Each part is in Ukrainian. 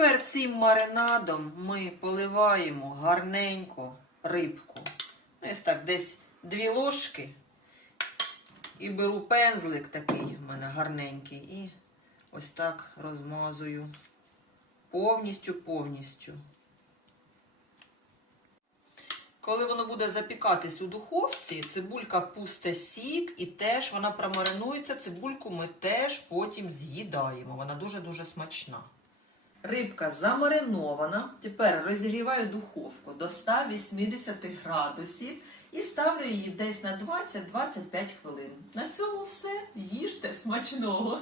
Тепер цим маринадом ми поливаємо гарненько рибку. Ну, Ось так, десь дві ложки. І беру пензлик такий в мене гарненький. І ось так розмазую. Повністю, повністю. Коли воно буде запікатись у духовці, цибулька пусте сік і теж вона промаринується. Цибульку ми теж потім з'їдаємо. Вона дуже-дуже смачна. Рибка замаринована. Тепер розігріваю духовку до 180 градусів і ставлю її десь на 20-25 хвилин. На цьому все. Їжте смачного.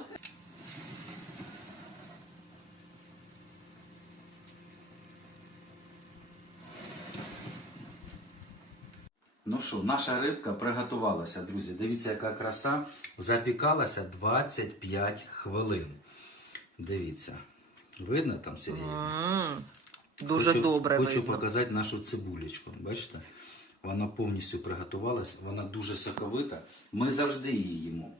Ну що, наша рибка приготувалася, друзі. Дивіться, яка краса. Запікалася 25 хвилин. Дивіться. Видно там? М, Дуже хочу, добре Хочу видно. показати нашу цибулечку. Бачите? Вона повністю приготувалась, вона дуже соковита. Ми завжди її їмо.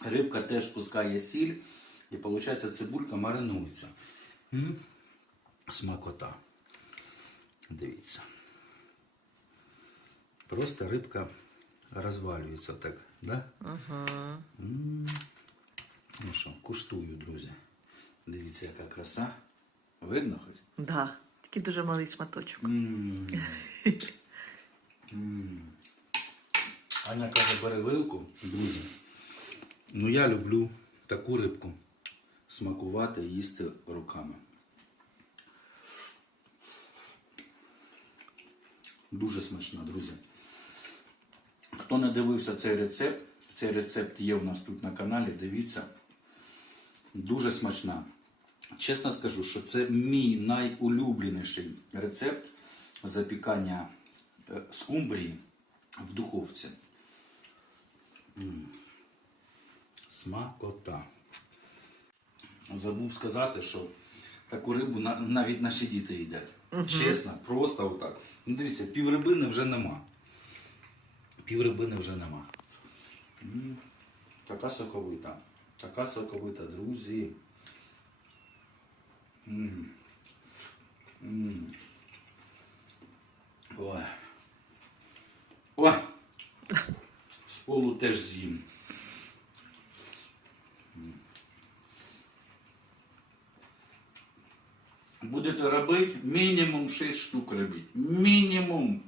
Рибка теж пускає сіль, і виходить, цибулька маринується. М. Смакота. Дивіться. Просто рибка розвалюється так, да? Угу. М. Ну що, куштую, друзі. Дивіться, яка краса. Видно хоч? Да, тільки дуже малий шматочок. М. М. Аня каже, бери вилку, друзі. Ну я люблю таку рибку смакувати і їсти руками. Дуже смачно, друзі. Хто не дивився цей рецепт, цей рецепт є у нас тут на каналі, дивіться. Дуже смачна. Чесно скажу, що це мій найулюбленіший рецепт запікання е, скумбрії в духовці. М. Смакота. Забув сказати, що таку рибу навіть наші діти їдять. Чесно, просто отак. Ну дивіться, піврибини вже нема. Піврибини вже нема. М, Така соковита. Така соковита, друзі. Ой. Ой. З полу теж з'їм. Будете робити мінімум 6 штук робіть. Мінімум.